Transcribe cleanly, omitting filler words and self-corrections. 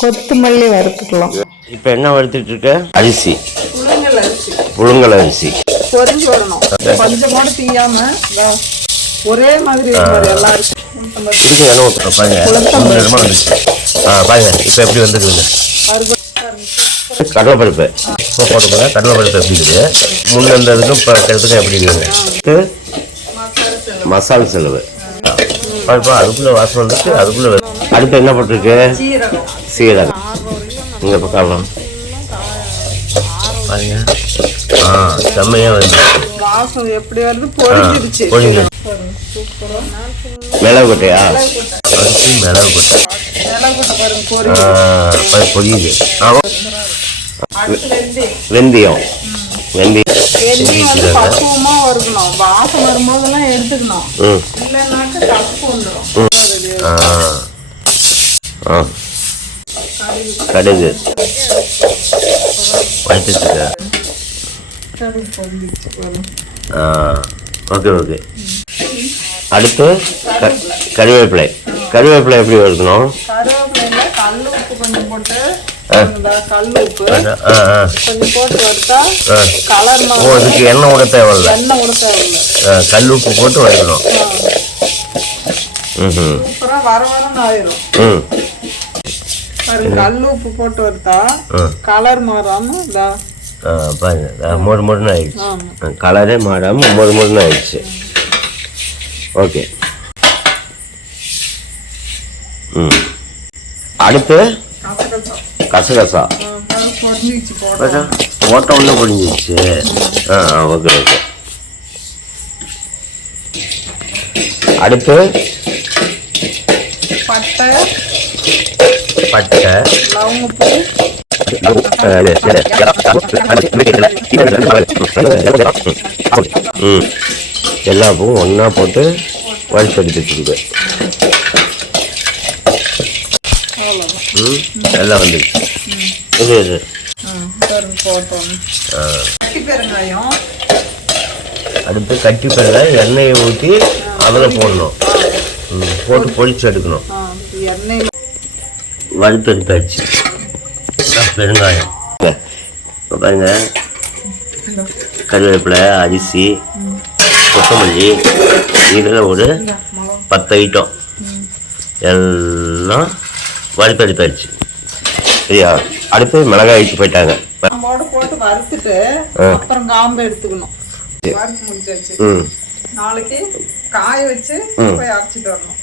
கொத்தமல்லி வறுத்துக்கலாம். இப்போ என்ன வறுத்துட்டு இருக்க? அரிசி, புழுங்கல் அரிசி. புழுங்கல் அரிசி பொரிஞ்சு வரணும். கொஞ்சம் கூட தீயாம ஒரே மாதிரி எல்லாருக்கும். பாருங்க இப்போ எப்படி வந்துருக்குங்க. கடலைப்பருப்பு இப்போ போட்டு போங்க. கடலைப்பருப்பு எப்படி இருக்குது, முன்ன இருந்ததுக்கும் இப்போ இருக்கிறதுக்கும் எப்படி இருக்குதுங்க. மசாலா செலவு பருப்பா அதுக்குள்ளே வாசம் வந்துட்டு அதுக்குள்ளே. அடுத்து என்ன போட்டிருக்கு? சீரகம். இங்கே பக்கம் பாருங்க. செம்மையாக வந்து எப்படி வருது, பொரிஞ்சிருச்சு. மிளகு கொட்டையா? மிளகு கொட்டை பொரியுது. வெந்தயம். வெந்தயம் பக்குவமா வறுக்கணும். வாசம் வரும்போதெல்லாம் எடுத்துக்கணும். இல்லைன்னாக்க கப்பு வந்துடும். கடுகு வச்சுட்டு. Okay okay. அடுத்து கறிவேப்பிலை. கறிவேப்பிலை எப்படி வறுக்கணும்? கருவேப்பிலையில கல் உப்பு கொஞ்சம் போட்டு, கல் உப்பு கொஞ்சம் போட்டு வறுத்தா கலர். அதுக்கு எண்ணெய் விட தேவையில்ல. எண்ணெய் விட தேவையில்லை. கல் உப்பு போட்டு வறுக்கணும். சூப்பரா வர வரன்னு ஆயிரும். கல் உப்பு போட்டு வறுத்தா கலர் மாறாம பாருங்க மொறு மொறுன்னு ஆயிடுச்சு. கலரே மாறாம மொறு மொறுன்னு ஆயிடுச்சு. ஓகே. அடுத்து கசகசா போட்ட ஒன்று பொடிஞ்சிச்சு. Okay okay. அடுத்து பட்டை லவங்கப்பூ எல்லா பூவும் ஒன்றா போட்டு வறுத்தெடுத்துருக்கு. எல்லாம் வந்துடுச்சு. இது இது அடுத்து கட்டி பெருங்காயம் எண்ணெயை ஊற்றி அதில் போடணும். போட்டு பொரிச்சு எடுக்கணும். வறுத்தெடுத்தாச்சு பெருங்காயம். பாருங்க, கருவேப்பிலை, அரிசி, கொத்தமல்லி, இதில் ஒரு 10 ஐட்டம் எல்லாம் வறுத்தெடுத்தாச்சு. சரியா? அடுத்து மிளகாய் வச்சு போயிட்டாங்க. போட்டு வறுத்துட்டு அப்புறம் காம்பு எடுத்துக்கணும். வறுத்து முடிச்சாச்சு. நாளைக்கு காய வச்சு போய் அரைச்சிட்டு வரணும்.